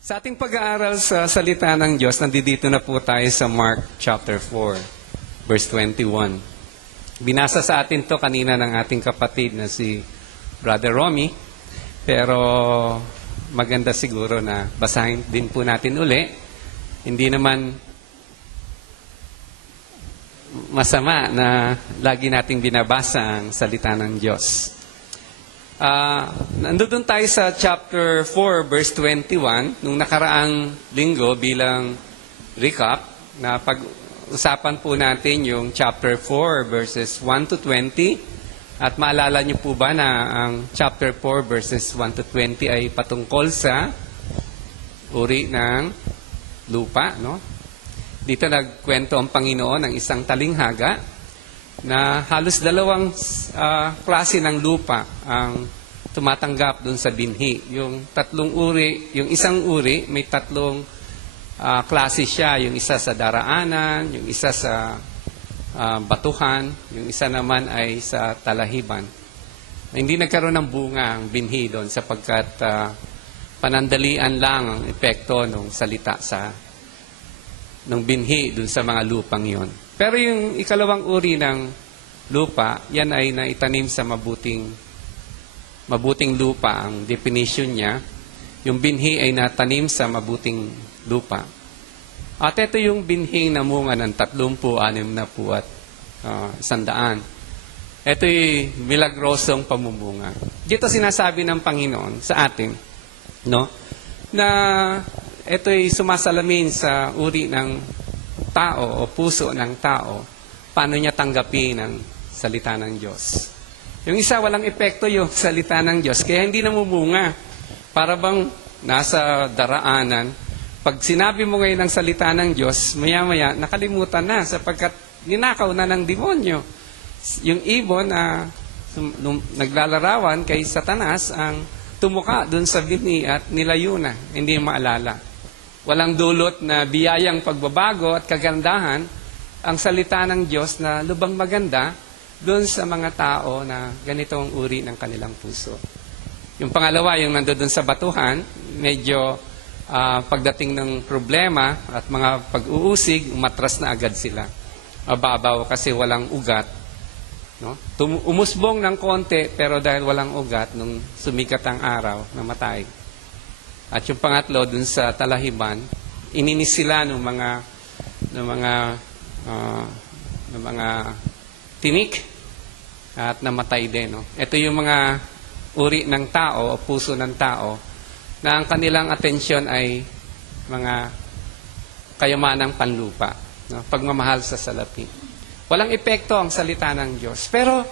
Sa ating pag-aaral sa salita ng Diyos, nandito na po tayo sa Mark chapter 4, verse 21. Binasa sa atin to kanina ng ating kapatid na si Brother Romy, pero maganda siguro na basahin din po natin uli. Hindi naman masama na lagi nating binabasa ang salita ng Diyos. Nandun tayo sa chapter 4, verse 21, nung nakaraang linggo bilang recap, na pag-usapan po natin yung chapter 4, verses 1 to 20. At maalala niyo po ba na ang chapter 4, verses 1 to 20 ay patungkol sa uri ng lupa, no? Dito nagkwento ang Panginoon ng isang talinghaga na halos dalawang klase ng lupa ang tumatanggap doon sa binhi. Yung tatlong uri, yung isang uri, may tatlong klase siya. Yung isa sa daraanan, yung isa sa batuhan, yung isa naman ay sa talahiban. Hindi nagkaroon ng bunga ang binhi doon sapagkat panandalian lang ang epekto ng salita ng binhi doon sa mga lupang yon. Pero yung ikalawang uri ng lupa, yan ay naitanim sa mabuting lupa. Ang definition niya, yung binhi ay natanim sa mabuting lupa. At ito yung binhing namunga ng 30, 60 at 100. Ito'y milagrosong pamumunga. Dito sinasabi ng Panginoon sa atin, no, na ito'y sumasalamin sa uri ng tao o puso ng tao, paano niya tanggapin ang salita ng Diyos. Yung isa, walang epekto yung salita ng Diyos, kaya hindi namumunga. Para bang nasa daraanan, pag sinabi mo ngayon ang salita ng Diyos, maya-maya, nakalimutan na sapagkat ninakaw na ng demonyo. Yung ibon na naglalarawan kay Satanas ang tumuka dun sa binhi at nilayo na, hindi maalala. Walang dulot na biyayang pagbabago at kagandahan ang salita ng Diyos na lubang maganda doon sa mga tao na ganitong uri ng kanilang puso. Yung pangalawa, yung nandoon sa batuhan, medyo pagdating ng problema at mga pag-uusig, umatras na agad sila. Mababaw kasi walang ugat. No? Umusbong ng konti, pero dahil walang ugat, nung sumikat ang araw, namatay. At yung pangatlo, dun sa talahiban, ininis sila ng mga tinik at namatay din. No? Ito yung mga uri ng tao o puso ng tao na ang kanilang atensyon ay mga kayamanang panlupa, no? Pagmamahal sa salapi. Walang epekto ang salita ng Diyos. Pero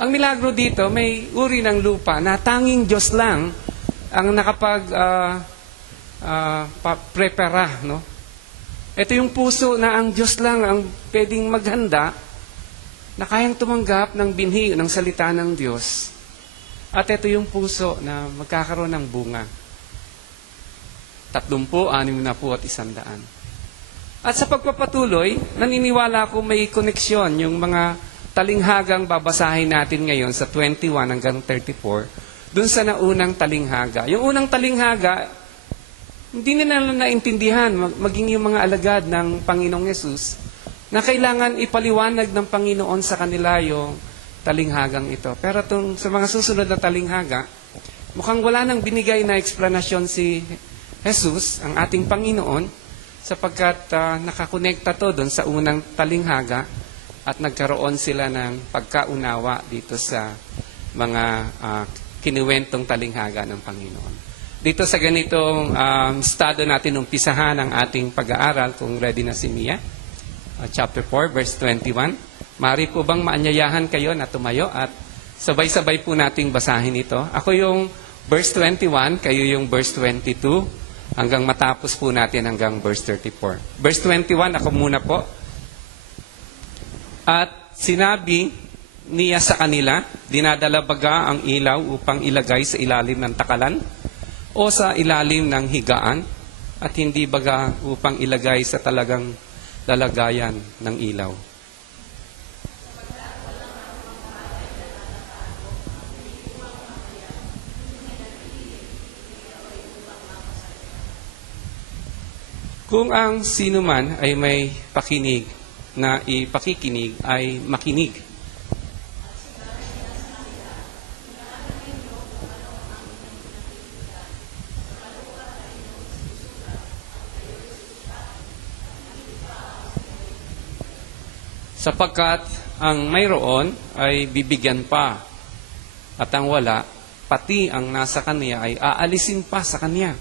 ang milagro dito, may uri ng lupa na tanging Diyos lang ang prepara, no? Ito yung puso na ang Diyos lang ang pwedeng maghanda na kayang tumanggap ng binhi ng salita ng Diyos. At ito yung puso na magkakaroon ng bunga. 30, 60 at 100. At sa pagpapatuloy, naniniwala ko may koneksyon yung mga talinghagang babasahin natin ngayon sa 21 hanggang 34 dun sa naunang talinghaga. Yung unang talinghaga, hindi nila naintindihan, maging yung mga alagad ng Panginoong Yesus, na kailangan ipaliwanag ng Panginoon sa kanila yung talinghagang ito. Pero sa mga susunod na talinghaga, mukhang wala nang binigay na eksplanasyon si Jesus, ang ating Panginoon, sapagkat nakakonekta to doon sa unang talinghaga at nagkaroon sila ng pagkaunawa dito sa mga kinuwentong talinghaga ng Panginoon. Dito sa ganitong estado natin umpisahan ang ating pag-aaral, kung ready na si Mia, chapter 4, verse 21. Mari po bang maanyayahan kayo na tumayo at sabay-sabay po nating basahin ito. Ako yung verse 21, kayo yung verse 22, hanggang matapos po natin hanggang verse 34. Verse 21, ako muna po. At sinabi niya sa kanila, dinadala baga ang ilaw upang ilagay sa ilalim ng takalan o sa ilalim ng higaan at hindi baga upang ilagay sa talagang lalagayan ng ilaw. Kung ang sino man ay may pakinig na ipakikinig ay makinig. Sapagkat ang mayroon ay bibigyan pa at ang wala, pati ang nasa kanya ay aalisin pa sa kanya.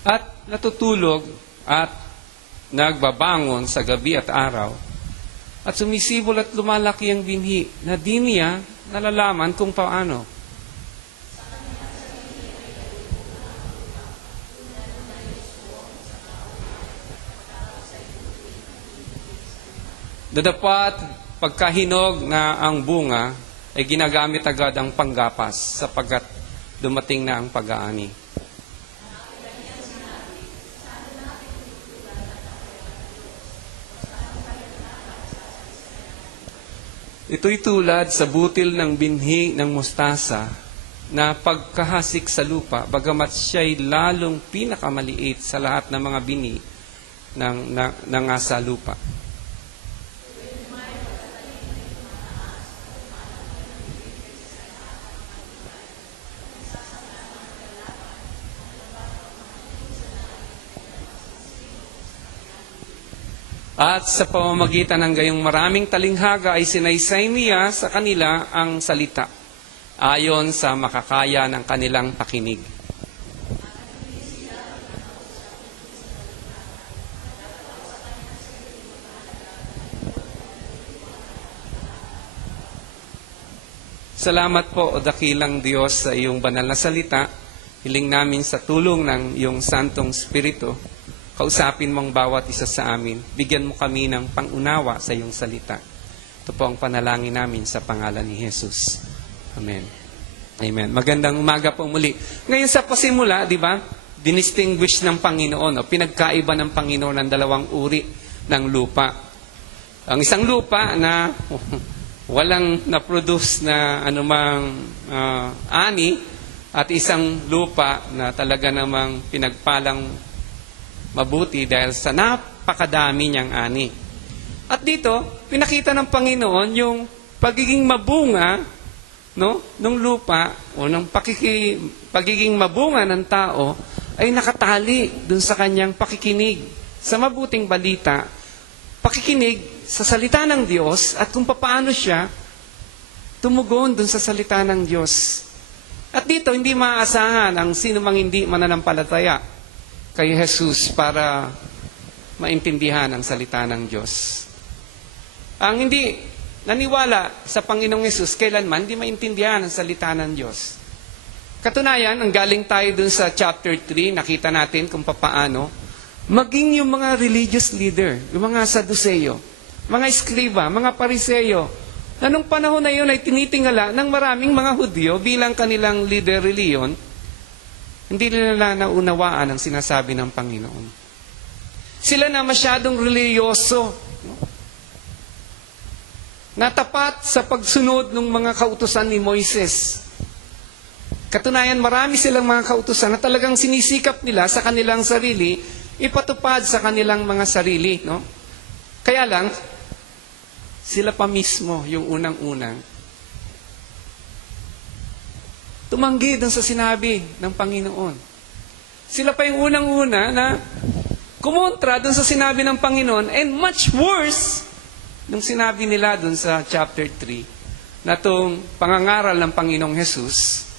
At natutulog at nagbabangon sa gabi at araw at sumisibol at lumalaki ang binhi na di niya nalalaman kung paano. Dadapat pagkahinog na ang bunga ay ginagamit agad ang panggapas sapagkat dumating na ang pag-aani. Ito'y tulad sa butil ng binhi ng mustasa na pagkahasik sa lupa, bagamat siya'y lalong pinakamaliit sa lahat ng mga binhi ng sa lupa. At sa pamamagitan ng gayong maraming talinghaga ay sinaysay niya sa kanila ang salita, ayon sa makakaya ng kanilang pakinig. Salamat po, O dakilang Diyos, sa iyong banal na salita. Hiling namin sa tulong ng iyong Santong Espiritu, kausapin mong bawat isa sa amin. Bigyan mo kami ng pangunawa sa iyong salita. Ito po ang panalangin namin sa pangalan ni Jesus. Amen. Amen. Magandang umaga po muli. Ngayon sa pasimula, di ba, dinistinguish ng Panginoon, o pinagkaiba ng Panginoon ng dalawang uri ng lupa. Ang isang lupa na walang na-produce na anumang ani, at isang lupa na talaga namang pinagpalang mabuti dahil sa napakadami niyang ani. At dito, pinakita ng Panginoon yung pagiging mabunga, no, ng lupa o ng pagiging mabunga ng tao ay nakatali dun sa kanyang pakikinig sa mabuting balita, pakikinig sa salita ng Diyos at kung paano siya tumugon dun sa salita ng Diyos. At dito, hindi maaasahan ang sino mang hindi mananampalataya kay Jesus para maintindihan ang salita ng Diyos. Ang hindi naniwala sa Panginoong Jesus, kailanman hindi maintindihan ang salita ng Diyos. Katunayan, ang galing tayo dun sa chapter 3, nakita natin kung paano maging yung mga religious leader, yung mga Saduceo, mga Eskriba, mga Pariseo, na nung panahon na yun ay tinitingala ng maraming mga Hudyo bilang kanilang leader reliyon, hindi nila naunawaan ang sinasabi ng Panginoon. Sila na masyadong reliyoso, natapat sa pagsunod ng mga kautusan ni Moises. Katunayan, marami silang mga kautusan na talagang sinisikap nila sa kanilang sarili, ipatupad sa kanilang mga sarili. No? Kaya lang, sila pa mismo yung unang-unang tumanggi dun sa sinabi ng Panginoon. Sila pa yung unang-una na kumontra dun sa sinabi ng Panginoon, and much worse nung sinabi nila dun sa chapter 3 na itong pangangaral ng Panginoong Jesus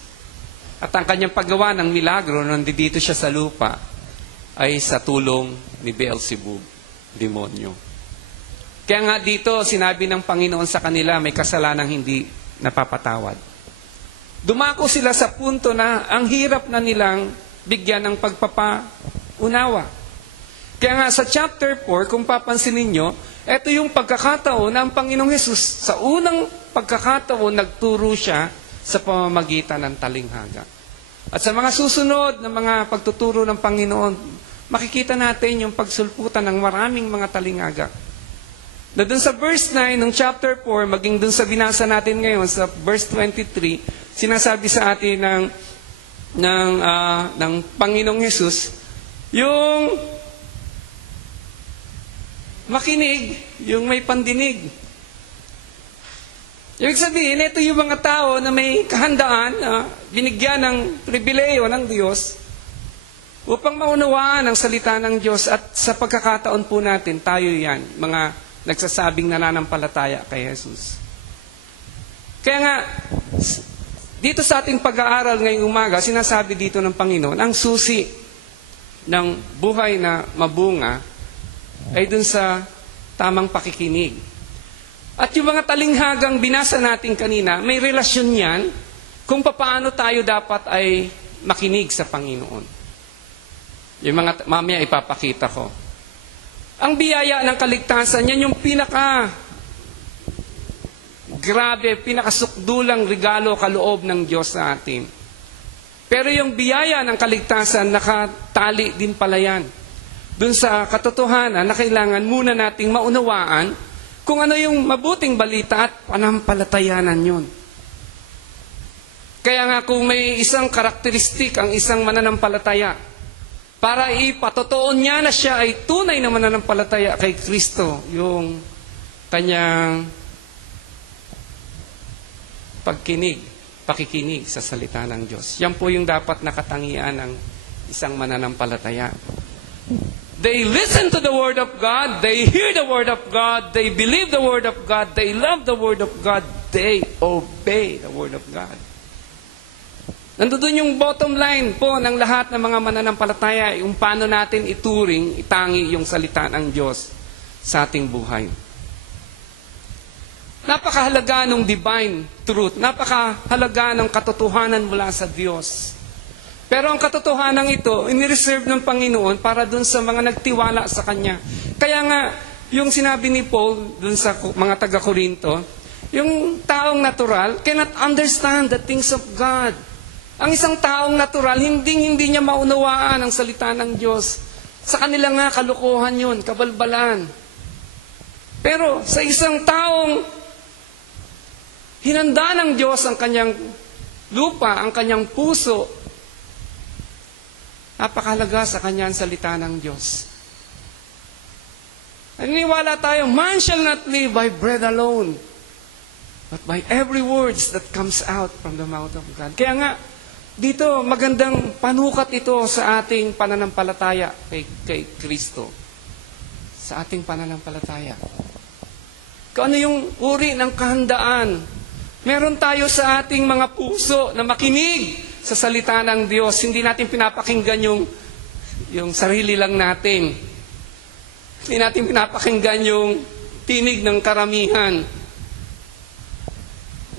at ang kanyang paggawa ng milagro nung nandito siya sa lupa ay sa tulong ni Beelzebub, demonyo. Kaya nga dito, sinabi ng Panginoon sa kanila, may kasalanang hindi napapatawad. Dumako sila sa punto na ang hirap na nilang bigyan ng pagpapaunawa. Kaya nga sa chapter 4, kung papansin ninyo, ito yung pagkakataon ng Panginoong Jesus. Sa unang pagkakataon, nagturo siya sa pamamagitan ng talinghaga. At sa mga susunod na mga pagtuturo ng Panginoon, makikita natin yung pagsulputan ng maraming mga talinghaga. Na dun sa verse 9 ng chapter 4, maging dun sa binasa natin ngayon, sa verse 23, sinasabi sa atin ng Panginoong Hesus, yung makinig, yung may pandinig. Ibig sabihin, ito yung mga tao na may kahandaan, binigyan ng pribileyo ng Diyos, upang maunawaan ang salita ng Diyos. At sa pagkakataon po natin, tayo yan, mga nagsasabing nananampalataya kay Jesus. Kaya nga, dito sa ating pag-aaral ngayong umaga, sinasabi dito ng Panginoon, ang susi ng buhay na mabunga ay dun sa tamang pakikinig. At yung mga talinghagang binasa natin kanina, may relasyon yan kung paano tayo dapat ay makinig sa Panginoon. Yung mga mamaya ipapakita ko. Ang biyaya ng kaligtasan, yan yung pinakasukdulang regalo kaloob ng Diyos sa atin. Pero yung biyaya ng kaligtasan, nakatali din pala yan. Dun sa katotohanan na kailangan muna nating maunawaan kung ano yung mabuting balita at panampalatayanan yun. Kaya nga kung may isang karakteristik ang isang mananampalataya, para ipatotoon niya na siya ay tunay na mananampalataya kay Kristo, yung kanyang pakikinig sa salita ng Diyos. Yan po yung dapat nakatangian ng isang mananampalataya. They listen to the Word of God, they hear the Word of God, they believe the Word of God, they love the Word of God, they obey the Word of God. Nandoon yung bottom line po ng lahat ng mga mananampalataya, yung paano natin ituring, itangi yung salita ng Diyos sa ating buhay. Napakahalaga ng divine truth, napakahalaga ng katotohanan mula sa Diyos. Pero ang katotohanan ito, inireserve ng Panginoon para dun sa mga nagtiwala sa Kanya. Kaya nga, yung sinabi ni Paul dun sa mga taga-Korinto, yung taong natural cannot understand the things of God. Ang isang taong natural, hindi niya maunawaan ang salita ng Diyos. Sa kanila nga, kalukuhan yun, kabalbalan. Pero sa isang taong hinanda ng Diyos ang kanyang lupa, ang kanyang puso, napakahalaga sa kanyang salita ng Diyos. Naniniwala tayo, man shall not live by bread alone, but by every words that comes out from the mouth of God. Kaya nga, dito, magandang panukat ito sa ating pananampalataya kay Kristo. Sa ating pananampalataya. Kung ano yung uri ng kahandaan, meron tayo sa ating mga puso na makinig sa salita ng Diyos. Hindi natin pinapakinggan yung sarili lang natin. Hindi natin pinapakinggan yung tinig ng karamihan.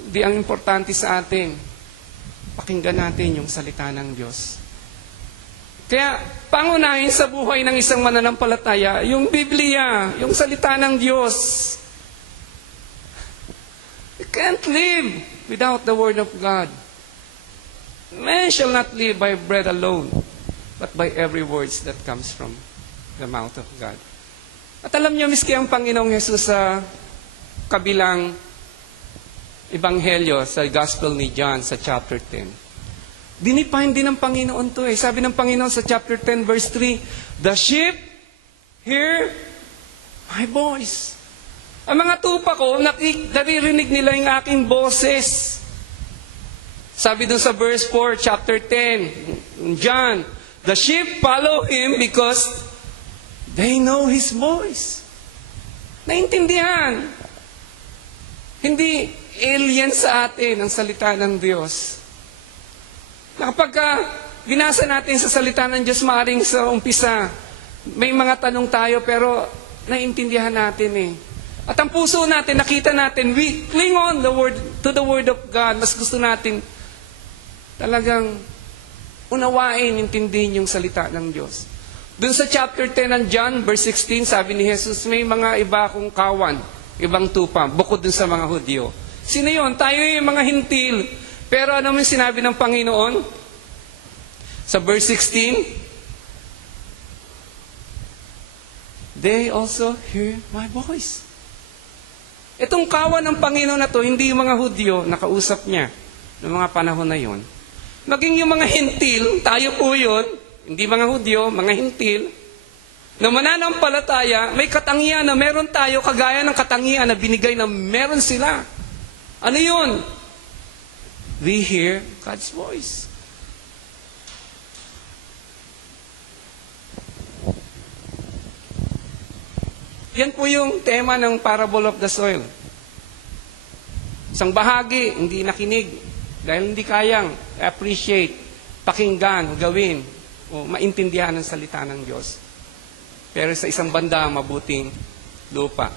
Hindi ang importante sa atin. Pakinggan natin yung salita ng Diyos. Kaya, pangunahin sa buhay ng isang mananampalataya, yung Biblia, yung salita ng Diyos. You can't live without the Word of God. Man shall not live by bread alone, but by every words that comes from the mouth of God. At alam niyo, miski ang Panginoong Jesus sa kabilang Ebanghelyo, sa Gospel ni John, sa chapter 10. Dinipine din ng Panginoon to eh. Sabi ng Panginoon sa chapter 10, verse 3, the sheep hear my voice. Ang mga tupa ko, naririnig nila yung aking boses. Sabi dun sa verse 4, chapter 10, John, the sheep follow him because they know his voice. Naintindihan. Hindi alien sa atin ang salita ng Diyos. Na kapag binasa natin sa salita ng Diyos, maaaring sa umpisa, may mga tanong tayo pero naintindihan natin eh. At ang puso natin, nakita natin, we cling on to the Word of God. Mas gusto natin talagang unawain, intindihin yung salita ng Diyos. Doon sa chapter 10 ng John, verse 16, sabi ni Jesus, may mga iba akong kawan, ibang tupa, bukod dun sa mga Hudyo. Sino yun? Tayo yung mga hintil. Pero ano man sinabi ng Panginoon? Sa verse 16, they also hear my voice. Itong kawan ng Panginoon na to, hindi yung mga Hudyo, nakausap niya noong mga panahon na yon. Maging yung mga Hentil, tayo po yun, hindi mga Hudyo, mga Hentil, na mananampalataya, may katangian na meron tayo, kagaya ng katangian na binigay na meron sila. Ano yun? We hear God's voice. Yan po yung tema ng parable of the soil. Isang bahagi, hindi nakinig. Dahil hindi kayang appreciate, pakinggan, gawin, o maintindihan ang salita ng Diyos. Pero sa isang banda, mabuting lupa,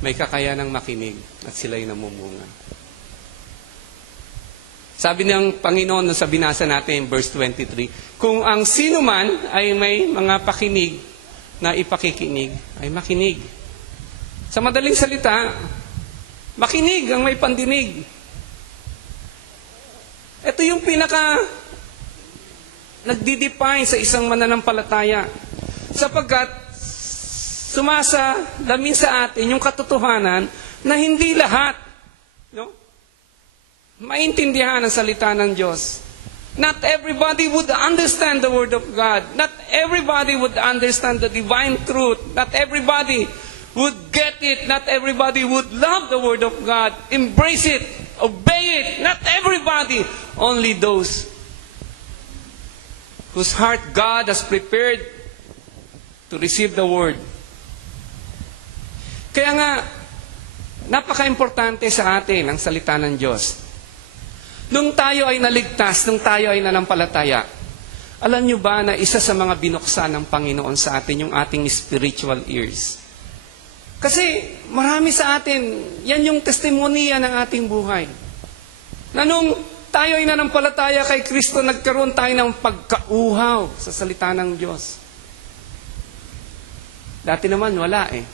may kakayanang makinig at sila'y namumunga. Sabi ng Panginoon sa binasa natin, verse 23, kung ang sino man ay may mga pakinig na ipakikinig, ay makinig. Sa madaling salita, makinig ang may pandinig. Ito yung pinaka nagdi-define sa isang mananampalataya. Sapagkat lamin sa atin yung katotohanan na hindi lahat maintindihan ang salita ng Diyos. Not everybody would understand the Word of God. Not everybody would understand the divine truth. Not everybody would get it. Not everybody would love the Word of God. Embrace it. Obey it. Not everybody. Only those whose heart God has prepared to receive the Word. Kaya nga, napaka-importante sa atin ang salita ng Diyos. Nung tayo ay naligtas, nung tayo ay nanampalataya, alam nyo ba na isa sa mga binuksan ng Panginoon sa atin yung ating spiritual ears? Kasi marami sa atin, yan yung testimonya ng ating buhay. Na nung tayo ay nanampalataya kay Kristo, nagkaroon tayo ng pagkauhaw sa salita ng Diyos. Dati naman wala eh.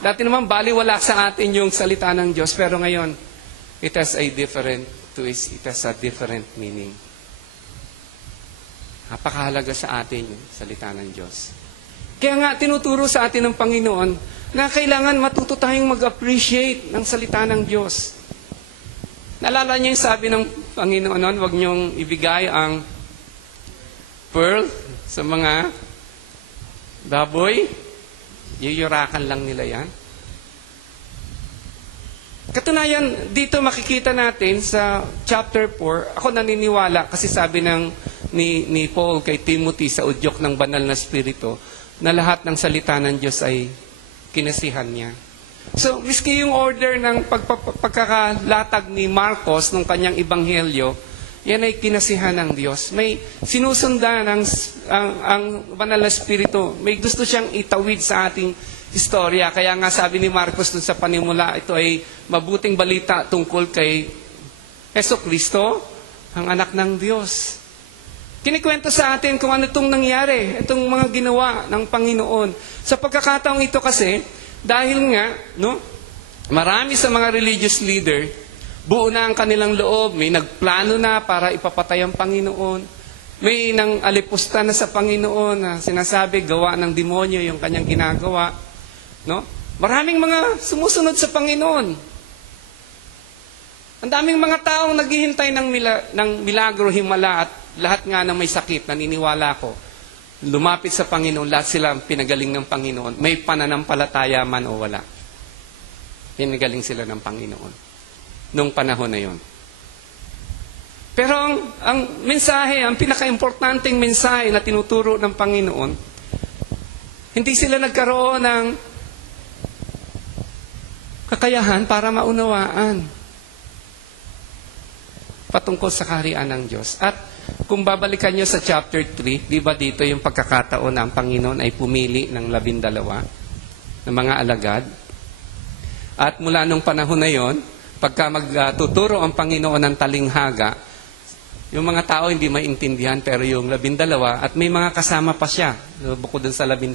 Dati naman baliwala sa atin yung salita ng Diyos, pero ngayon, it has a different twist. It has a different meaning. Napakahalaga sa atin yung salita ng Diyos. Kaya nga, tinuturo sa atin ng Panginoon na kailangan matuto tayong mag-appreciate ng salita ng Diyos. Naalala niyo yung sabi ng Panginoon, huwag niyong ibigay ang pearl sa mga baboy. Yuyurakan lang nila yan. Katunayan, dito makikita natin sa chapter 4, ako naniniwala kasi sabi ni Paul kay Timothy sa udyok ng banal na spirito, na lahat ng salita ng Diyos ay kinasihan niya. So, miski yung order ng pagkakalatag ni Marcos ng kanyang ebanghelyo, yan ay kinasihan ng Diyos. May sinusundan ang banal na spirito. May gusto siyang itawid sa ating istorya. Kaya nga sabi ni Marcos dun sa panimula, ito ay mabuting balita tungkol kay Jesucristo, ang anak ng Diyos. Kinikwento sa atin kung ano itong nangyari, itong mga ginawa ng Panginoon. Sa pagkakataong ito kasi, dahil nga, marami sa mga religious leader, buo na ang kanilang loob, may nagplano na para ipapatay ang Panginoon, may nang alipusta na sa Panginoon na sinasabi, gawa ng demonyo yung kanyang ginagawa. Maraming mga sumusunod sa Panginoon. Ang daming mga taong naghihintay ng milagro, himala, at lahat nga na may sakit, naniniwala ko, lumapit sa Panginoon, lahat sila pinagaling ng Panginoon. May pananampalataya man o wala. Pinagaling sila ng Panginoon nung panahon na yon. Pero ang mensahe, ang pinaka-importanting mensahe na tinuturo ng Panginoon, hindi sila nagkaroon ng kakayahan para maunawaan patungkol sa kaharian ng Diyos. At kung babalikan nyo sa chapter 3, di ba dito yung pagkakataon na ang Panginoon ay pumili ng 12 na mga alagad. At mula nung panahon na yon, pagka magtuturo ang Panginoon ng talinghaga, yung mga tao hindi maintindihan, pero yung 12 at may mga kasama pa siya, bukod dun sa 12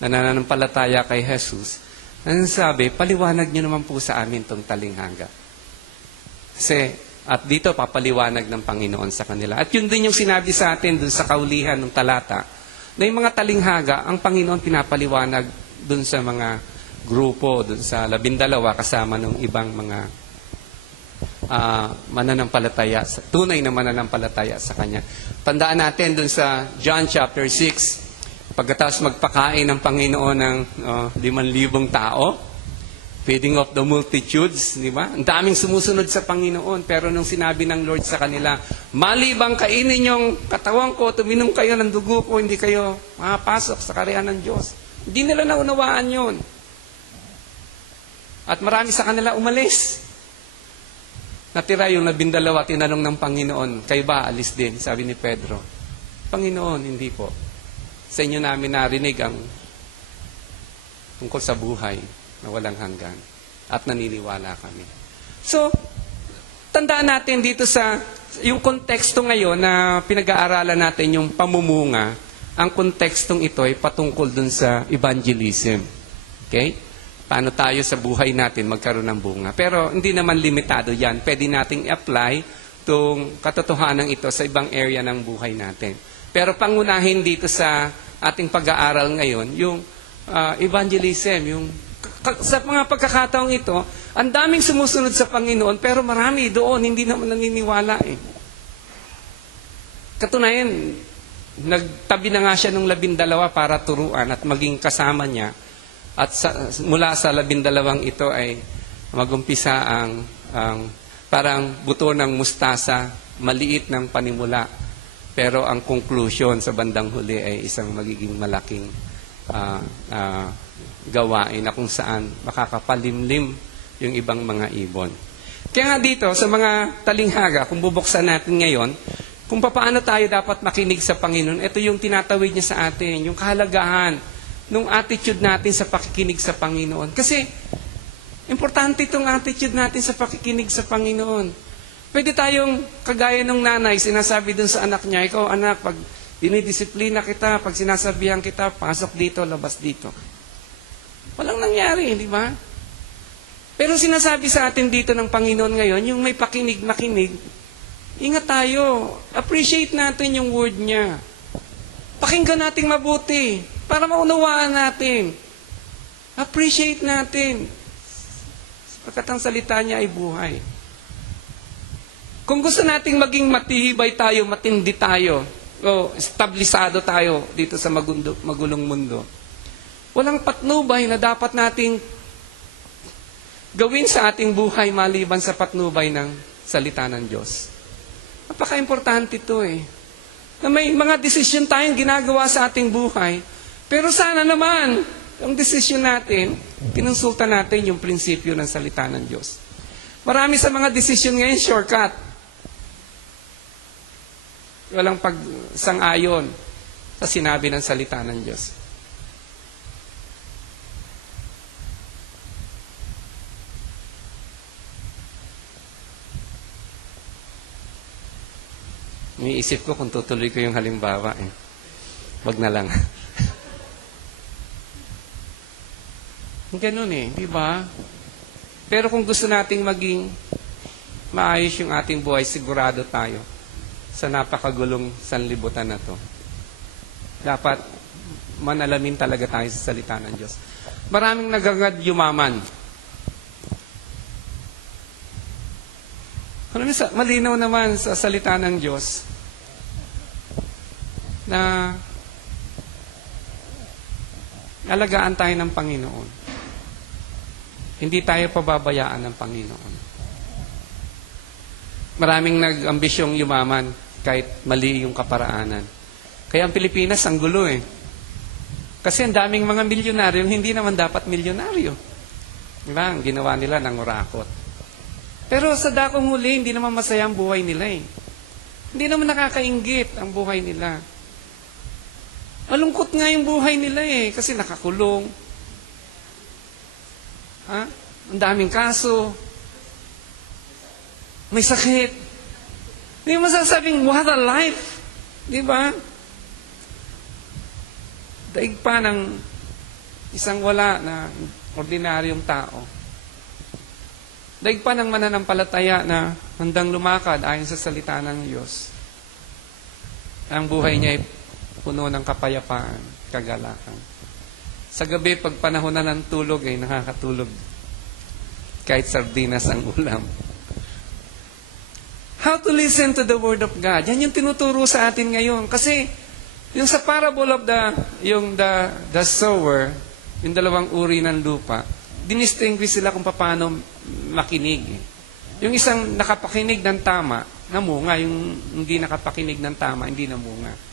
na nananampalataya kay Jesus, ang sabi, paliwanag niyo naman po sa amin itong talinghaga. Kasi, at dito papaliwanag ng Panginoon sa kanila. At yun din yung sinabi sa atin dun sa kaulihan ng talata, na yung mga talinghaga, ang Panginoon pinapaliwanag dun sa mga grupo dun sa 12 kasama ng ibang mga mananampalataya, tunay na mananampalataya sa Kanya. Tandaan natin dun sa John chapter 6, pagkatapos magpakain ng Panginoon ng 5,000 tao, feeding of the multitudes, di ba? Ang daming sumusunod sa Panginoon, pero nung sinabi ng Lord sa kanila, malibang kainin yung katawan ko, tuminom kayo ng dugo ko, hindi kayo makapasok sa kaharian ng Diyos. Hindi nila naunawaan yun. At marami sa kanila umalis. Natira yung 12, tinanong ng Panginoon, kayo ba alis din? Sabi ni Pedro, Panginoon, hindi po. Sa inyo namin narinig ang tungkol sa buhay na walang hanggan. At naniniwala kami. So, tandaan natin dito sa yung konteksto ngayon na pinag-aaralan natin yung pamumunga, ang kontekstong ito ay patungkol dun sa evangelism. Okay? Paano tayo sa buhay natin magkaroon ng bunga. Pero hindi naman limitado yan. Pwede nating i-apply itong katotohanan ito sa ibang area ng buhay natin. Pero pangunahin dito sa ating pag-aaral ngayon, yung evangelism, yung sa mga pagkakataong ito, ang daming sumusunod sa Panginoon, pero marami doon, hindi naman naniniwala eh. Katunayan, nagtabi na nga siya ng 12 para turuan at maging kasama niya. At mula sa 12 ito ay magumpisa ang parang buto ng mustasa, maliit ng panimula. Pero ang conclusion sa bandang huli ay isang magiging malaking gawain na kung saan makakapalimlim yung ibang mga ibon. Kaya nga dito, sa mga talinghaga, kung bubuksan natin ngayon, kung paano tayo dapat makinig sa Panginoon, ito yung tinatawid niya sa atin, yung kahalagahan ng attitude natin sa pakikinig sa Panginoon. Kasi, importante itong attitude natin sa pakikinig sa Panginoon. Pwede tayong, kagaya ng nanay, sinasabi dun sa anak niya, ikaw anak, pag dinidisiplina kita, pag sinasabihan kita, pasok dito, labas dito. Walang nangyari, di ba? Pero sinasabi sa atin dito ng Panginoon ngayon, yung may pakinig-makinig, ingat tayo. Appreciate natin yung word niya. Pakinggan natin mabuti para maunawaan natin. Appreciate natin. Sapagkat ang salita niya ay buhay. Kung gusto nating maging matibay tayo, matindi tayo, o establisado tayo dito sa magulong mundo, walang patnubay na dapat nating gawin sa ating buhay maliban sa patnubay ng salita ng Diyos. Napaka-importante ito eh. Na may mga desisyon tayong ginagawa sa ating buhay, pero sana naman, ang desisyon natin, kinonsulta natin yung prinsipyo ng salita ng Diyos. Marami sa mga desisyon ngayon, shortcut. Walang pagsang-ayon sa sinabi ng salita ng Diyos. Iniisip ko kung tutuloy ko yung halimbawa. Wag na lang. Ganun di ba? Pero kung gusto nating maging maayos yung ating buhay, sigurado tayo sa napakagulong sanlibutan na to. Dapat manalamin talaga tayo sa salita ng Diyos. Maraming nagagad yumaman. Malinaw naman sa salita ng Diyos na alagaan tayo ng Panginoon. Hindi tayo pababayaan ng Panginoon. Maraming nag-ambisyong yumaman kahit mali yung kaparaanan. Kaya ang Pilipinas, ang gulo Kasi ang daming mga milyonaryo, hindi naman dapat milyonaryo. Diba? Ang ginawa nila ng urakot. Pero sa dakong huli, hindi naman masaya ang buhay nila Hindi naman nakakainggit ang buhay nila. Malungkot nga yung buhay nila kasi nakakulong. Ang daming kaso. May sakit. Hindi mo masasabing, what a life. Di ba? Daig pa ng isang wala na ordinaryong tao. Daig pa ng mananampalataya na handang lumakad ayon sa salita ng Diyos. Ang buhay niya ay puno ng kapayapaan, kagalakan. Sa gabi, pag panahon na ng tulog, ay nakakatulog. Kahit sardinas ang ulam. How to listen to the Word of God. Yan yung tinuturo sa atin ngayon. Kasi, yung sa parable of the sower, yung dalawang uri ng lupa, dinistinguish sila kung paano makinig. Yung isang nakapakinig ng tama, namunga. Yung hindi nakapakinig ng tama, hindi namunga.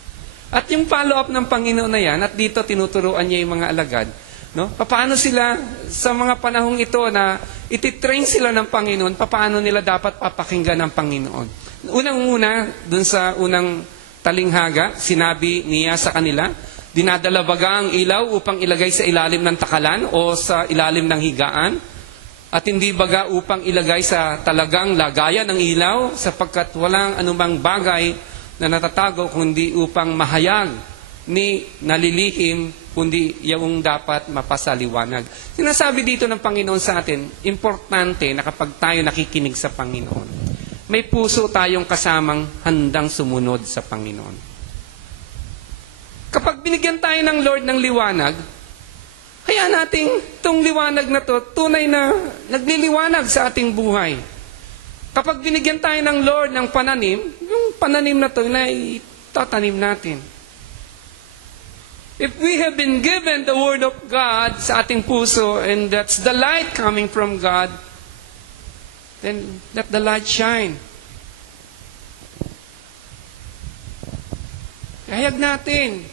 At yung follow-up ng Panginoon na yan, at dito tinuturuan niya yung mga alagad, no? Paano sila sa mga panahong ito na ititrain sila ng Panginoon, paano nila dapat papakinggan ng Panginoon. Unang-una, dun sa unang talinghaga, sinabi niya sa kanila, dinadala baga ang ilaw upang ilagay sa ilalim ng takalan o sa ilalim ng higaan? At hindi baga upang ilagay sa talagang lagayan ng ilaw sapagkat walang anumang bagay na natatago kundi upang mahayag ni nalilihim kundi yung dapat mapasaliwanag. Sinasabi dito ng Panginoon sa atin, importante na kapag tayo nakikinig sa Panginoon, may puso tayong kasamang handang sumunod sa Panginoon. Kapag binigyan tayo ng Lord ng liwanag, kaya nating itong liwanag na to, tunay na nagliliwanag sa ating buhay. Kapag binigyan tayo ng Lord ng pananim, yung pananim na to na itatanim natin. If we have been given the Word of God sa ating puso, and that's the light coming from God, then let the light shine. Hayag natin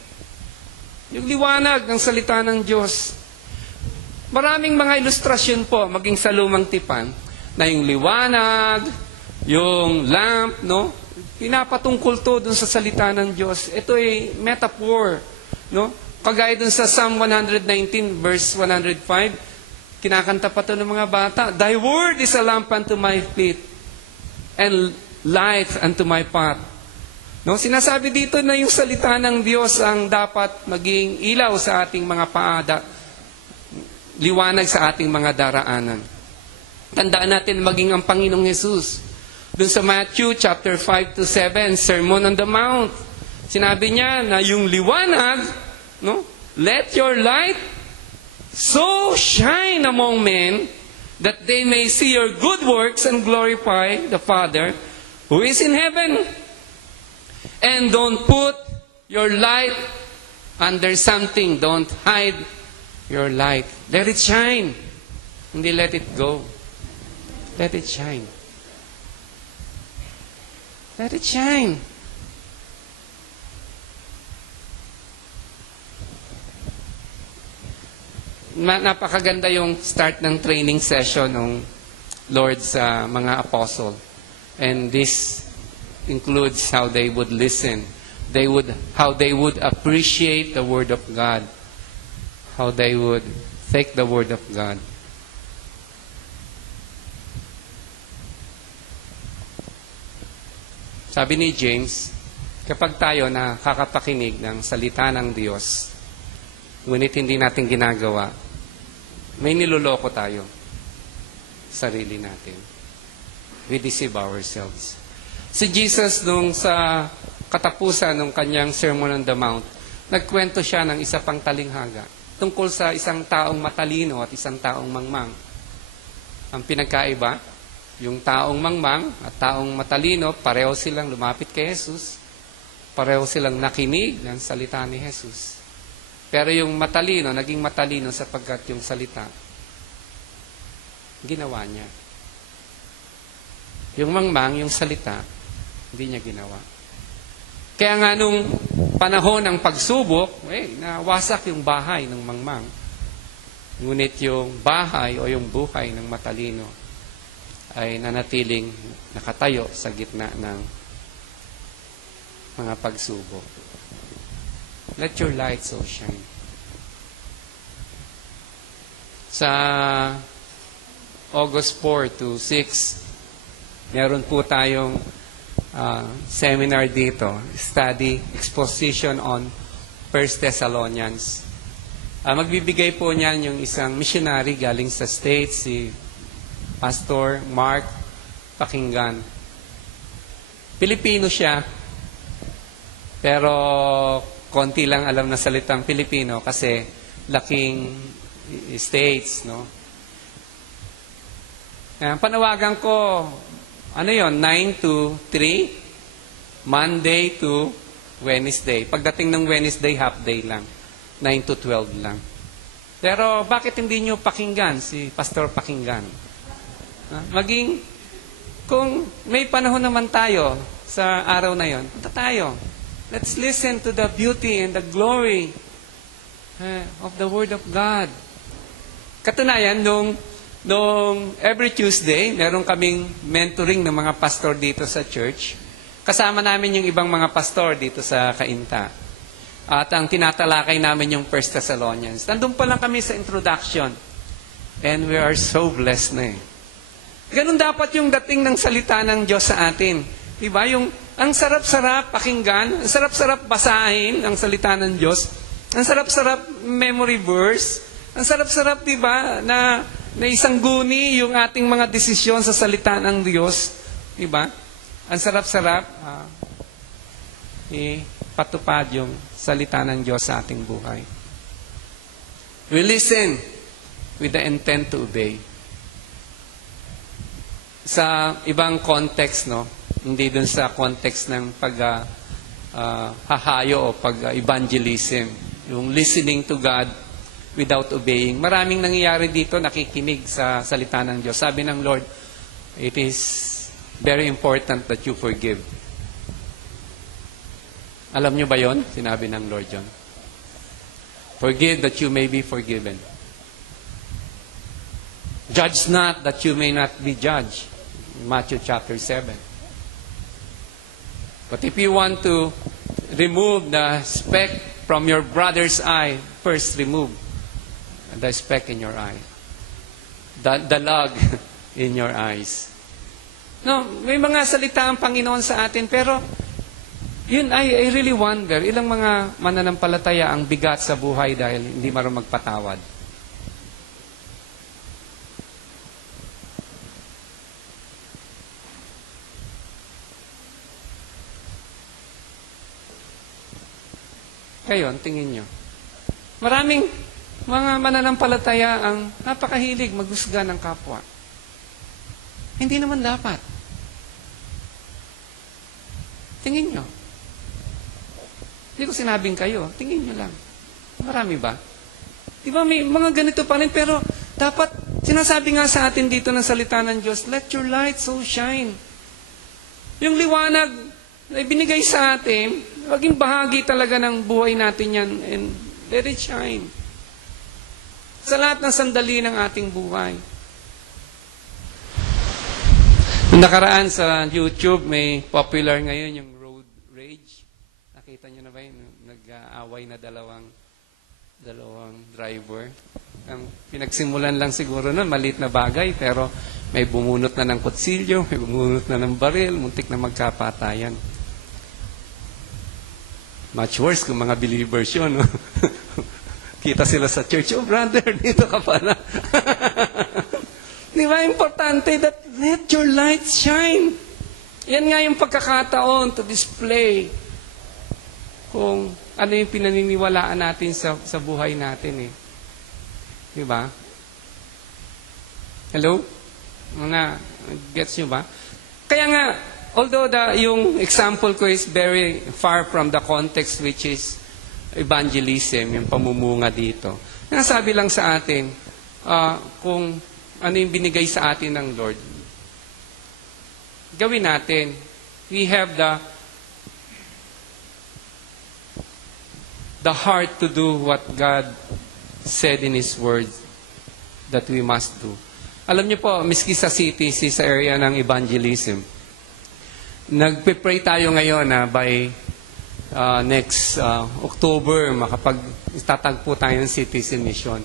yung liwanag ng salita ng Diyos. Maraming mga ilustrasyon po, maging sa lumang tipan, na yung liwanag, yung lamp, no? Pinapatungkol to dun sa salita ng Diyos. Ito ay metaphor, no? Kagaya dun sa Psalm 119, verse 105, kinakanta pa to ng mga bata, Thy word is a lamp unto my feet, and light unto my path. No? Sinasabi dito na yung salita ng Diyos ang dapat maging ilaw sa ating mga paada, liwanag sa ating mga daraanan. Tandaan natin maging ang Panginoong Jesus. Doon sa Matthew chapter 5 to 7, Sermon on the Mount, sinabi niya na yung liwanag, no? Let your light so shine among men that they may see your good works and glorify the Father who is in heaven. And don't put your light under something. Don't hide your light. Let it shine. Hindi let it go. Let it shine. Let it shine. Napakaganda yung start ng training session ng Lord sa mga apostle. And this includes how they would listen. How they would appreciate the Word of God. How they would take the Word of God. Sabi ni James, kapag tayo nakakapakinig ng salita ng Diyos, ngunit hindi natin ginagawa, may niloloko tayo. Sarili natin. We deceive ourselves. Si Jesus, nung sa katapusan ng kanyang Sermon on the Mount, nagkwento siya ng isa pang talinghaga tungkol sa isang taong matalino at isang taong mangmang. Ang pinagkaiba, yung taong mangmang at taong matalino, pareho silang lumapit kay Jesus. Pareho silang nakinig ng salita ni Jesus. Pero yung matalino, naging matalino sapagkat yung salita, ginawa niya. Yung mangmang, yung salita, hindi niya ginawa. Kaya nga nung panahon ng pagsubok, nawasak yung bahay ng mangmang. Ngunit yung bahay o yung buhay ng matalino ay nanatiling nakatayo sa gitna ng mga pagsubok. Let your light so shine. Sa August 4 to 6, meron po tayong seminar dito, study exposition on 1 Thessalonians. Magbibigay po niyan yung isang missionary galing sa States, si Pastor Mark Pakinggan. Pilipino siya, pero konti lang alam na salitang Pilipino kasi laking states, no? Panawagan ko, 9 to 3, Monday to Wednesday. Pagdating ng Wednesday, half day lang. 9 to 12 lang. Pero bakit hindi nyo pakinggan si Pastor Pakinggan? Maging, kung may panahon naman tayo sa araw na yon, punta tayo. Let's listen to the beauty and the glory of the Word of God. Katunayan, nung every Tuesday, meron kaming mentoring ng mga pastor dito sa church. Kasama namin yung ibang mga pastor dito sa Cainta. At ang tinatalakay namin yung 1 Thessalonians. Nandun pa lang kami sa introduction. And we are so blessed na eh. Ganun dapat yung dating ng salita ng Diyos sa atin. Diba? Ang sarap-sarap pakinggan, ang sarap-sarap basahin ang salita ng Diyos. Ang sarap-sarap memory verse. Ang sarap-sarap, diba, na isang guni yung ating mga desisyon sa salita ng Diyos. Diba? Ang sarap-sarap patupad yung salita ng Diyos sa ating buhay. We listen with the intent to obey. Sa ibang context, no? Hindi dun sa context ng hahayo o pag-evangelism. Yung listening to God without obeying. Maraming nangyayari dito, nakikinig sa salita ng Diyos. Sabi ng Lord, it is very important that you forgive. Alam nyo ba yon? Sinabi ng Lord John. Forgive that you may be forgiven. Judge not that you may not be judged. Matthew chapter 7. But if you want to remove the speck from your brother's eye, first remove the speck in your eye. The log in your eyes. No, may mga salita ang Panginoon sa atin, pero yun, I really wonder, ilang mga mananampalataya ang bigat sa buhay dahil hindi marunong magpatawad. Kayo, tingin nyo. Maraming mga mananampalataya ang napakahilig maghusga ng kapwa. Hindi naman dapat. Tingin nyo. Hindi ko sinabing kayo. Tingin nyo lang. Marami ba? Di ba may mga ganito pa rin, pero dapat, sinasabi nga sa atin dito ng salita ng Diyos, let your light so shine. Yung liwanag na ibinigay sa atin, maging bahagi talaga ng buhay natin yan and let it shine. Sa lahat ng sandali ng ating buhay. Nung nakaraan sa YouTube, may popular ngayon yung road rage. Nakita nyo na ba yun? Nag-aaway na dalawang driver. Pinagsimulan lang siguro nun, maliit na bagay, pero may bumunot na ng kutsilyo, may bumunot na ng baril, muntik na magkapatayan. Much worse kung mga believers yun. No? Kita sila sa church, oh brother, dito ka pala. Di ba importante that let your light shine. Yan nga yung pagkakataon to display kung ano yung pinaniniwalaan natin sa buhay natin eh. Di ba? Hello? Gets nyo ba? Kaya nga, although yung example ko is very far from the context which is evangelism, yung pamumunga dito. Nasabi lang sa atin, kung ano yung binigay sa atin ng Lord, gawin natin. We have the heart to do what God said in His Word that we must do. Alam niyo po, miski sa city, sa area ng evangelism, nagpe-pray tayo ngayon na by next October, makapag-tatagpo tayo ng citizen mission.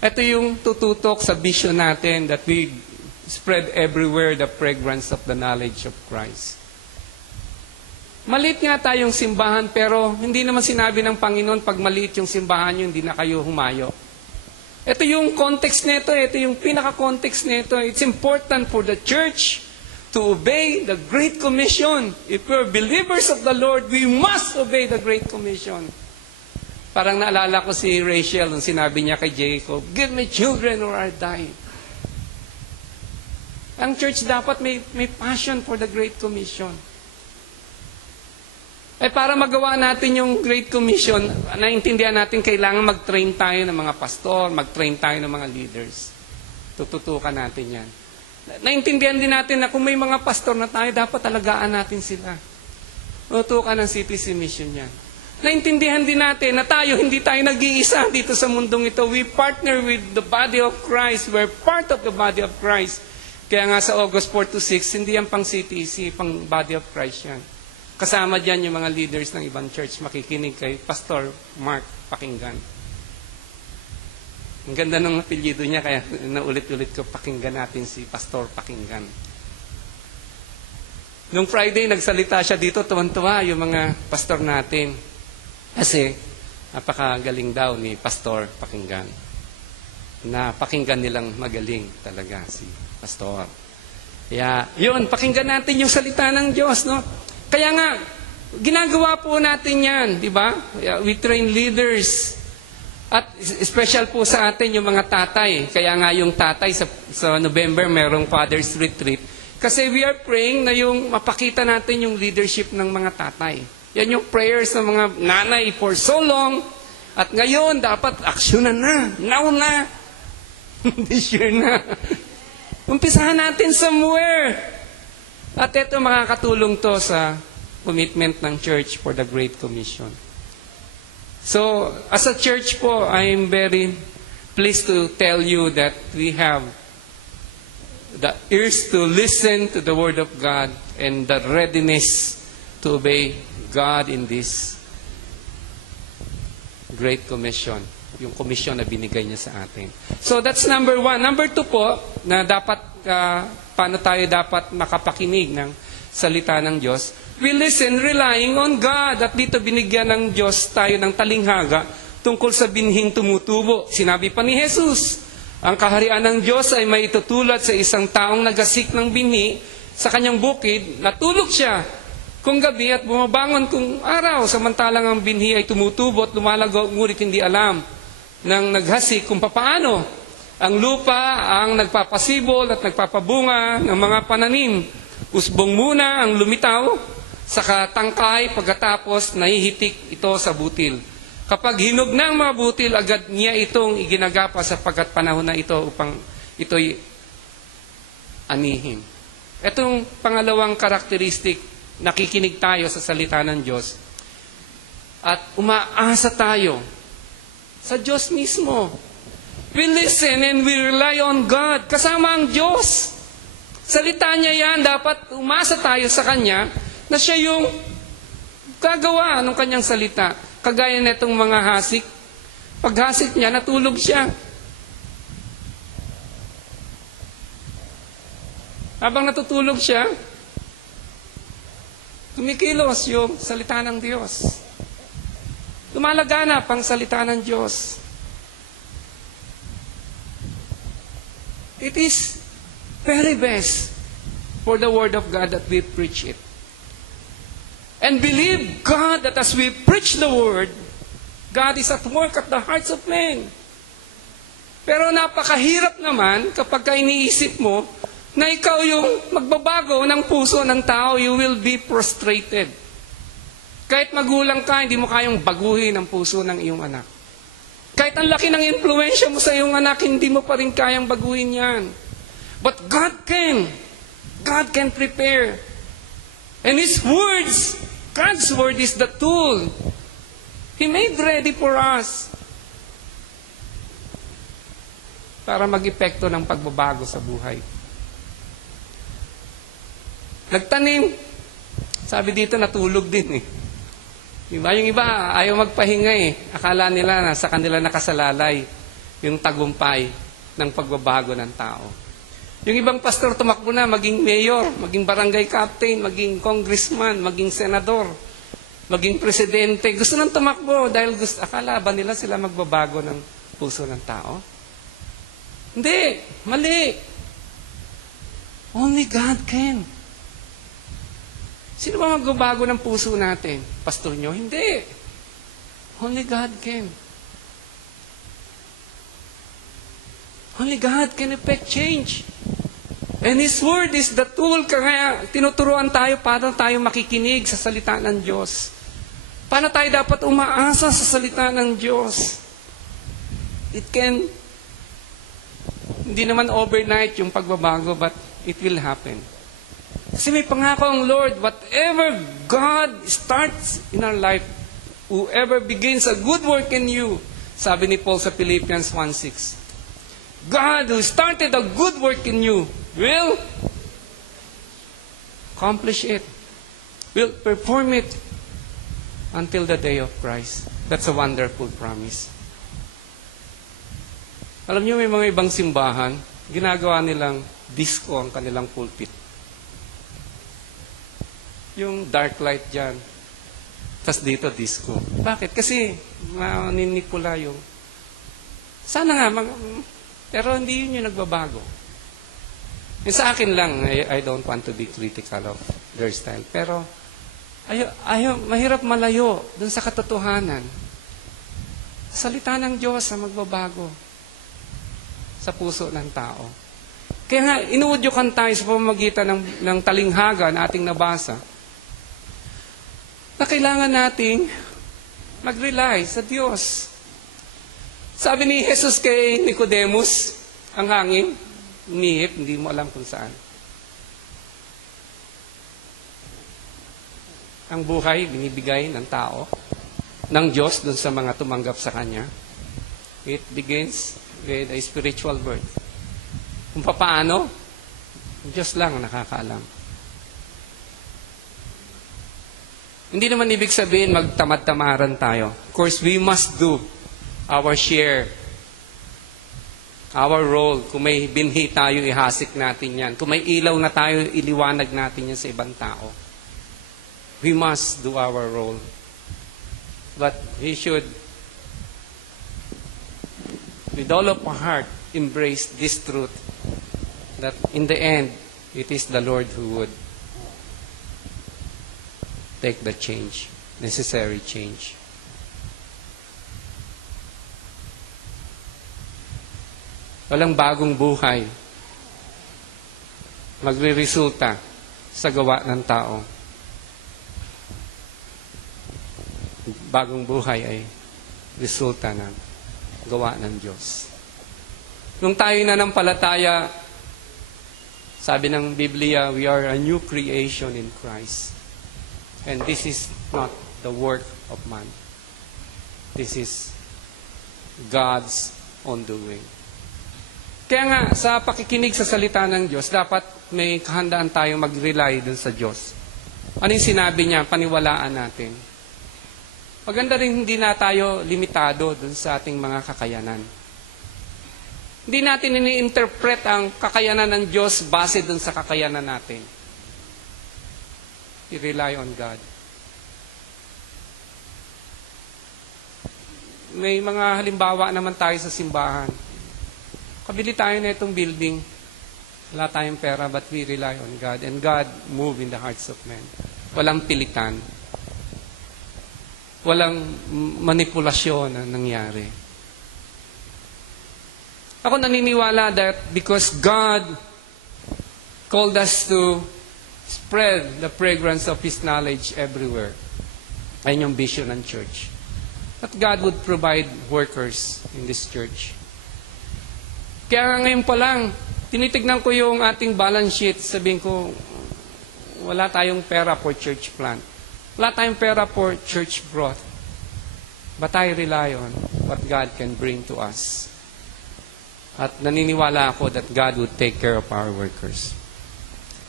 Ito yung tututok sa vision natin that we spread everywhere the fragrance of the knowledge of Christ. Maliit nga tayong simbahan, pero hindi naman sinabi ng Panginoon, pag maliit yung simbahan nyo, hindi na kayo humayo. Ito yung context nito, ito yung pinaka-context nito. It's important for the church to obey the Great Commission. If we're believers of the Lord, we must obey the Great Commission. Parang naalala ko si Rachel nung sinabi niya kay Jacob, "Give me children or I'll die." Ang church dapat may passion for the Great Commission. Para magawa natin yung Great Commission, naintindihan natin kailangan mag-train tayo ng mga pastor, mag-train tayo ng mga leaders. Tututukan natin yan. Naintindihan din natin na kung may mga pastor na tayo, dapat alagaan natin sila. Tutukan ng CTC Mission yan. Naintindihan din natin na tayo, hindi tayo nag-iisa dito sa mundong ito. We partner with the body of Christ. We're part of the body of Christ. Kaya nga sa August 4 to 6, hindi yan pang CTC, pang body of Christ yan. Kasama dyan yung mga leaders ng ibang church, makikinig kay Pastor Mark Pakinggan. Ang ganda ng apelyido niya, kaya naulit-ulit ko, pakinggan natin si Pastor Pakinggan. Nung Friday, nagsalita siya dito, tuwan-tuwa yung mga pastor natin. Kasi, napakagaling daw ni Pastor Pakinggan. Napakinggan nilang magaling talaga si Pastor. Kaya, yun, pakinggan natin yung salita ng Diyos, no? Kaya nga, ginagawa po natin yan, di ba? We train leaders. At special po sa atin yung mga tatay. Kaya nga yung tatay sa November, merong Father's Retreat. Kasi we are praying na yung mapakita natin yung leadership ng mga tatay. Yan yung prayers ng mga nanay for so long. At ngayon, dapat aksyonan na. Now na. This year na. Umpisahan natin somewhere. At ito makakatulong to sa commitment ng church for the Great Commission. So, as a church po, I'm very pleased to tell you that we have the ears to listen to the Word of God and the readiness to obey God in this Great Commission. Yung commission na binigay niya sa atin. So, that's number 1. Number 2 po, na dapat, paano tayo dapat makapakinig ng salita ng Diyos. We listen relying on God. At dito binigyan ng Diyos tayo ng talinghaga tungkol sa binhing tumutubo. Sinabi pa ni Jesus, ang kaharian ng Diyos ay may itutulad sa isang taong nagasik ng binhi sa kanyang bukid, natulog siya kung gabi at bumabangon kung araw, samantalang ang binhi ay tumutubo at lumalago, ngunit hindi alam ng naghasik kung papaano. Ang lupa ang nagpapasibol at nagpapabunga ng mga pananim. Usbong muna ang lumitaw, saka tangkay, pagkatapos nahihitik ito sa butil. Kapag hinog na ang mga butil, agad niya itong iginagapa sapagkat panahon na ito upang ito'y anihin. Itong pangalawang karakteristik, nakikinig tayo sa salita ng Diyos at umaasa tayo sa Diyos mismo. We listen and we rely on God. Kasama ang Diyos. Salita niya yan, dapat umasa tayo sa Kanya na siya yung gagawa ng Kanyang salita. Kagaya nitong mga hasik. Pag hasik niya, natulog siya. Habang natutulog siya, tumikilos yung salita ng Diyos. Lumalaganap ang salita ng Diyos. It is very best for the Word of God that we preach it. And believe God that as we preach the Word, God is at work at the hearts of men. Pero napakahirap naman kapag iniisip mo na ikaw yung magbabago ng puso ng tao, you will be frustrated. Kahit magulang ka, hindi mo kayang baguhin ang puso ng iyong anak. Kahit ang laki ng impluensya mo sa iyong anak, hindi mo pa rin kayang baguhin yan. But God can. God can prepare. And His words, God's word is the tool He made ready for us para mag-epekto ng pagbabago sa buhay. Nagtanim. Sabi dito, natulog din eh. Diba? Yung iba, ayaw magpahinga eh. Akala nila na sa kanila nakasalalay yung tagumpay ng pagbabago ng tao. Yung ibang pastor tumakbo na, maging mayor, maging barangay captain, maging congressman, maging senador, maging presidente. Gusto nang tumakbo dahil akala ba nila sila magbabago ng puso ng tao? Hindi. Mali. Only God can. Sino ba magbabago ng puso natin? Pastor nyo? Hindi. Only God can. Only God can effect change. And His Word is the tool. Kaya tinuturuan tayo paano tayo makikinig sa salita ng Diyos. Paano tayo dapat umaasa sa salita ng Diyos. Hindi naman overnight yung pagbabago, but it will happen. Kasi may pangako ang Lord, whatever God starts in our life, whoever begins a good work in you, sabi ni Paul sa Philippians 1:6, God who started a good work in you will accomplish it, will perform it until the day of Christ. That's a wonderful promise. Alam niyo, may mga ibang simbahan, ginagawa nilang disco ang kanilang pulpit. Yung dark light dyan. Tapos dito, disco. Bakit? Kasi maninikula yung... Sana nga, pero hindi yun yung nagbabago. Yung sa akin lang, I don't want to be critical of their style. Pero, mahirap malayo dun sa katotohanan. Salita ng Diyos na magbabago sa puso ng tao. Kaya nga, inuudyukan tayo sa pamamagitan ng talinghaga na ating nabasa, na kailangan nating mag-rely sa Diyos. Sabi ni Jesus kay Nicodemus, ang hangin, umihip, hindi mo alam kung saan. Ang buhay, binibigay ng tao, ng Diyos dun sa mga tumanggap sa Kanya. It begins with a spiritual birth. Kung paano, Diyos lang ang nakakaalam. Hindi naman ibig sabihin magtamad-tamaran tayo. Of course, we must do our share, our role. Kung may binhi tayo, ihasik natin yan. Kung may ilaw na tayo, iliwanag natin yan sa ibang tao. We must do our role. But we should, with all of our heart, embrace this truth that in the end, it is the Lord who would take the change, necessary change. Walang bagong buhay magre-resulta sa gawa ng tao. Bagong buhay ay resulta ng gawa ng Diyos. Nung tayo nanampalataya, sabi ng Biblia, we are a new creation in Christ. And this is not the work of man. This is God's own doing. Kaya nga, sa pakikinig sa salita ng Diyos, dapat may kahandaan tayo mag-rely dun sa Diyos. Ano yung sinabi niya? Paniwalaan natin. Maganda rin hindi na tayo limitado dun sa ating mga kakayanan. Hindi natin ini-interpret ang kakayanan ng Diyos base dun sa kakayanan natin. We rely on God. May mga halimbawa naman tayo sa simbahan. Kabili tayo na itong building. Wala tayong pera, but we rely on God. And God move in the hearts of men. Walang pilitan. Walang manipulasyon na nangyari. Ako naniniwala that because God called us to spread the fragrance of His knowledge everywhere. Ayun yung vision ng church. That God would provide workers in this church. Kaya ngayon pa lang, tinitignan ko yung ating balance sheet. Sabihin ko, wala tayong pera for church plant. Wala tayong pera for church growth. But I rely on what God can bring to us. At naniniwala ako that God would take care of our workers.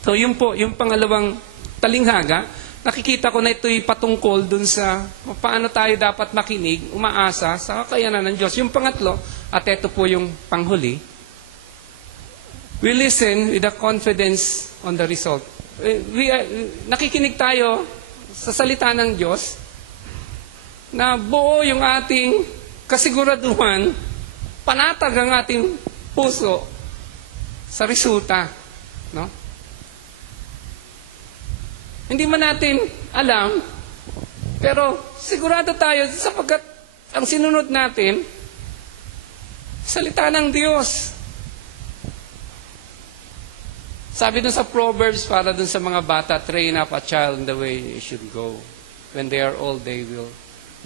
So yun po, yung pangalawang talinghaga, nakikita ko na ito'y patungkol dun sa paano tayo dapat makinig, umaasa sa kakayanan ng Diyos. Yung pangatlo, at ito po yung panghuli, we listen with a confidence on the result. Nakikinig tayo sa salita ng Diyos na buo yung ating kasiguraduhan, panatag ang ating puso sa resulta. No? Hindi man natin alam, pero sigurado tayo sapagkat Ang sinunod natin, salita ng Diyos. Sabi dun sa Proverbs, para dun sa mga bata, train up a child in the way he should go. When they are old, they will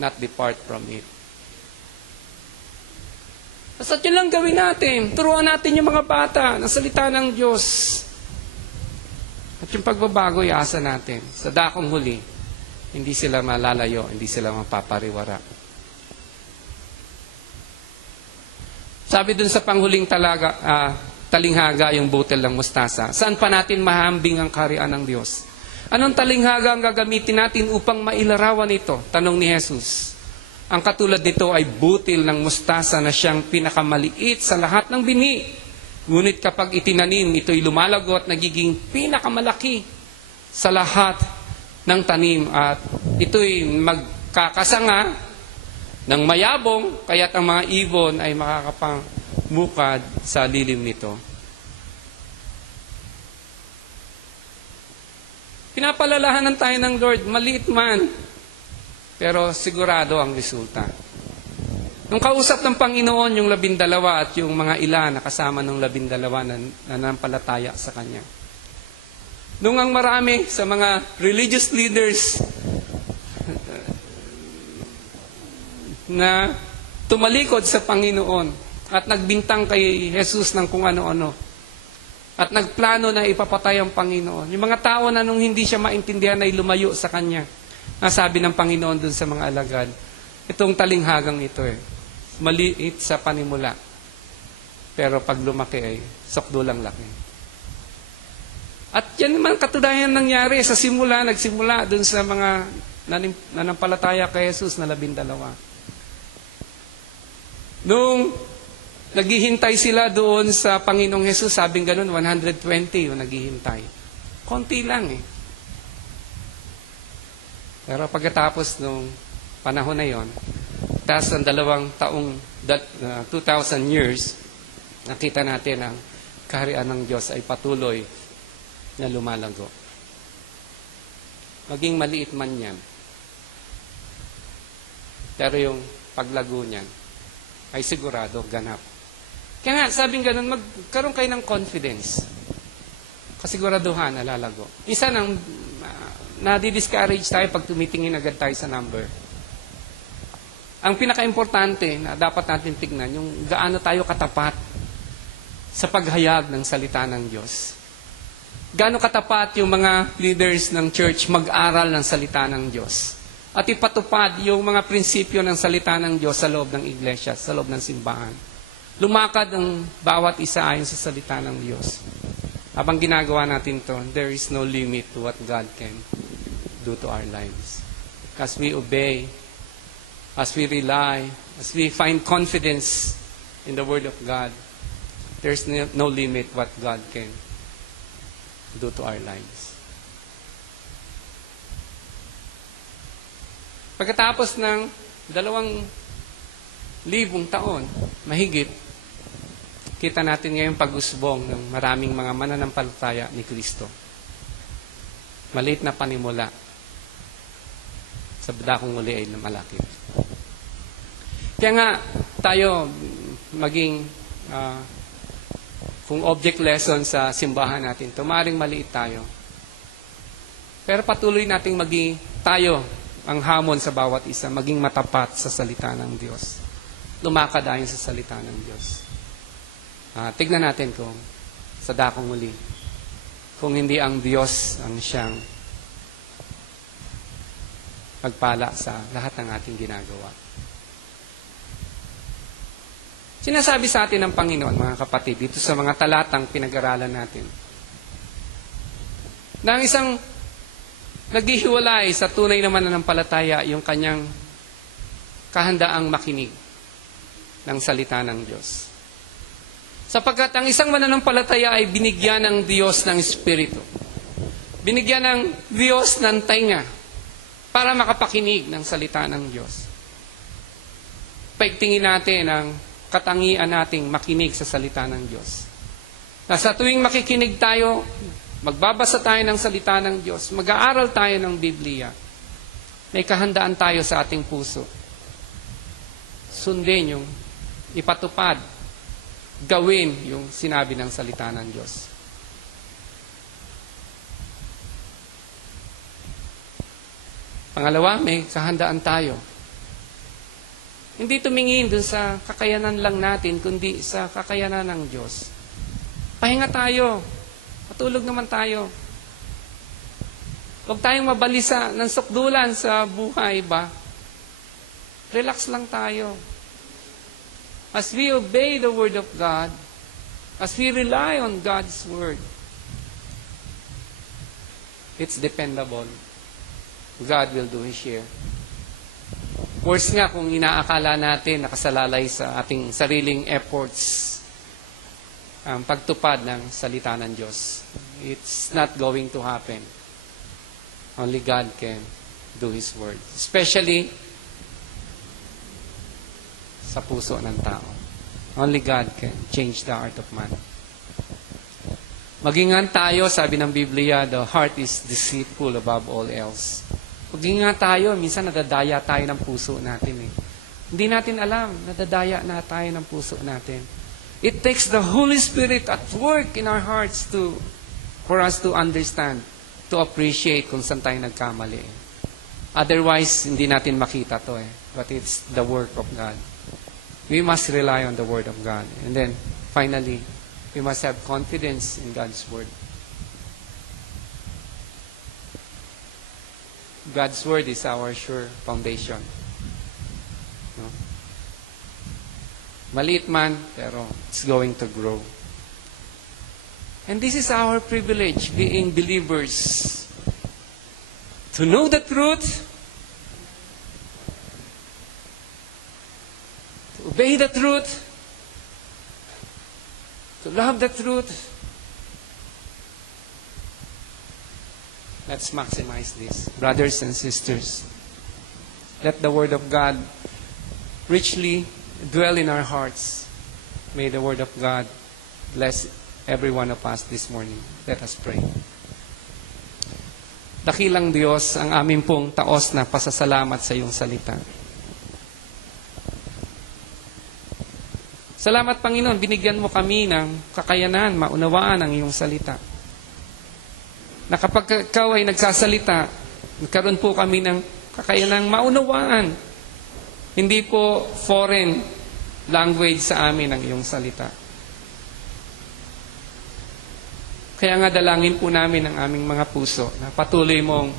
not depart from it. Basta yun lang gawin natin. Turuan natin yung mga bata ng salita ng Diyos. At yung pagbabago, iasa natin. Sa dakong huli, hindi sila malalayo, hindi sila mapapariwara. Sabi dun sa panghuling talinghaga, yung butil ng mustasa, saan pa natin mahambing ang kaharian ng Diyos? Anong talinghaga ang gagamitin natin upang mailarawan ito? Tanong ni Jesus. Ang katulad nito ay butil ng mustasa na siyang pinakamaliit sa lahat ng binhi. Ngunit kapag itinanim, ito'y lumalago at nagiging pinakamalaki sa lahat ng tanim. At ito'y magkakasanga ng mayabong, kaya't ang mga ibon ay makakapangmukad sa lilim nito. Pinapalalahanan tayo ng Lord, maliit man, pero sigurado ang resulta. Nung kausap ng Panginoon yung 12 at yung mga ila na kasama ng 12 na nanampalataya sa Kanya. Nung ang marami sa mga religious leaders na tumalikod sa Panginoon at nagbintang kay Jesus ng kung ano-ano at nagplano na ipapatay ang Panginoon. Yung mga tao na nung hindi siya maintindihan ay lumayo sa Kanya. Nasabi ng Panginoon dun sa mga alagad, itong talinghagang ito maliit sa panimula. Pero pag lumaki ay sokdulang laki. At yan naman katunayan nangyari sa simula, nagsimula dun sa mga nanampalataya kay Jesus na 12. Nung naghihintay sila doon sa Panginoong Jesus, sabing ganun, 120 yung naghihintay. Konti lang Pero pagkatapos nung panahon na yon, tapos ang 2,000 years, nakita natin ang kaharian ng Diyos ay patuloy na lumalago. Maging maliit man yan. Pero yung paglago niyan ay sigurado ganap. Kaya nga, sabing ganun, magkaroon kayo ng confidence. Kasiguraduhan na lalago. Isa nang nadi-discourage tayo pag tumitingin agad tayo sa number. Ang pinaka-importante na dapat natin tignan, yung gaano tayo katapat sa paghayag ng salita ng Diyos. Gaano katapat yung mga leaders ng church mag-aral ng salita ng Diyos. At ipatupad yung mga prinsipyo ng salita ng Diyos sa loob ng iglesia, sa loob ng simbahan. Lumakad ang bawat isa ayon sa salita ng Diyos. Habang ginagawa natin to, there is no limit to what God can do to our lives. As we obey, as we rely, as we find confidence in the Word of God, there's no limit what God can do to our lives. Pagkatapos ng 2,000 taon, mahigit, kita natin ngayon pag-usbong ng maraming mga mananampalataya ni Kristo. Maliit na panimula. Sa dakong muli ay malaki. Kaya nga, tayo maging kung object lesson sa simbahan natin, maaaring maliit tayo. Pero patuloy nating maging tayo ang hamon sa bawat isa, maging matapat sa salita ng Diyos. Lumakad ayon sa salita ng Diyos. Tignan natin kung sa dakong muli, kung hindi ang Diyos ang siyang pagpala sa lahat ng ating ginagawa. Sinasabi sa atin ng Panginoon, mga kapatid, dito sa mga talatang pinag-aralan natin, na ang isang naghihiwalay sa tunay na mananampalataya yung kanyang kahandaang makinig ng salita ng Diyos. Sapagkat ang isang mananampalataya ay binigyan ng Diyos ng Espiritu. Binigyan ng Diyos ng tainga para makapakinig ng salita ng Diyos. Paigtingin natin ang katangian nating makinig sa salita ng Diyos. Na sa tuwing makikinig tayo, magbabasa tayo ng salita ng Diyos, mag-aaral tayo ng Biblia, may kahandaan tayo sa ating puso sundin yung ipatupad, gawin yung sinabi ng salita ng Diyos. Pangalawa, may kahandaan tayo. Hindi tumingin dun sa kakayanan lang natin, kundi sa kakayanan ng Diyos. Pahinga tayo. Patulog naman tayo. Huwag tayong mabalisa ng sukdulan sa buhay ba? Relax lang tayo. As we obey the Word of God, as we rely on God's Word, it's dependable. God will do His share. Worse nga kung inaakala natin nakasalalay sa ating sariling efforts ang pagtupad ng salita ng Diyos. It's not going to happen. Only God can do His Word. Especially sa puso ng tao. Only God can change the heart of man. Magingan tayo, sabi ng Biblia, the heart is deceitful above all else. Magingan tayo, minsan nadadaya tayo ng puso natin. Hindi natin alam, nadadaya na tayo ng puso natin. It takes the Holy Spirit at work in our hearts for us to understand, to appreciate kung saan tayo nagkamali. Otherwise, hindi natin makita to But it's the work of God. We must rely on the Word of God. And then, finally, we must have confidence in God's Word. God's Word is our sure foundation. No? Maliit man, pero it's going to grow. And this is our privilege, being believers. To know the truth, to obey the truth, to love the truth. Let's maximize this. Brothers and sisters, let the Word of God richly dwell in our hearts. May the Word of God bless every one of us this morning. Let us pray. Dakilang Diyos, ang aming pong taos na pasasalamat sa iyong salita. Salamat, Panginoon, binigyan mo kami ng kakayanan, maunawaan ang iyong salita. Na kapag ikaw ay nagsasalita, nagkaroon po kami ng kakayanang maunawaan. Hindi po foreign language sa amin ang iyong salita. Kaya nga dalangin po namin ang aming mga puso na patuloy mong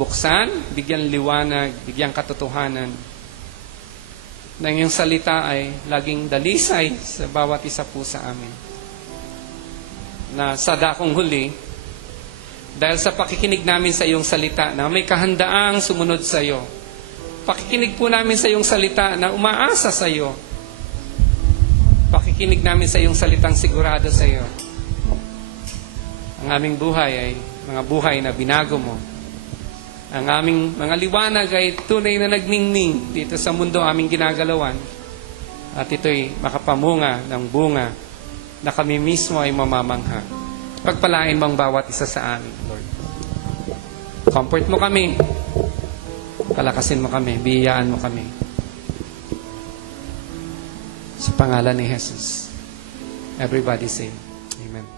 buksan, bigyan liwanag, bigyan katotohanan. Na iyong salita ay laging dalisay sa bawat isa po sa amin. Na sa dakong huli, dahil sa pakikinig namin sa iyong salita na may kahandaang sumunod sa iyo. Pakikinig po namin sa iyong salita na umaasa sa iyo. Pakikinig namin sa iyong salitang sigurado sa iyo. Ang aming buhay ay mga buhay na binago mo. Ang aming mga liwanag ay tunay na nagningning dito sa mundo aming ginagalawan. At ito'y makapamunga ng bunga na kami mismo ay mamamangha. Pagpalain mong bawat isa sa amin, Lord. Comfort mo kami. Palakasin mo kami. Biyayaan mo kami. Sa pangalan ni Jesus. Everybody say, Amen.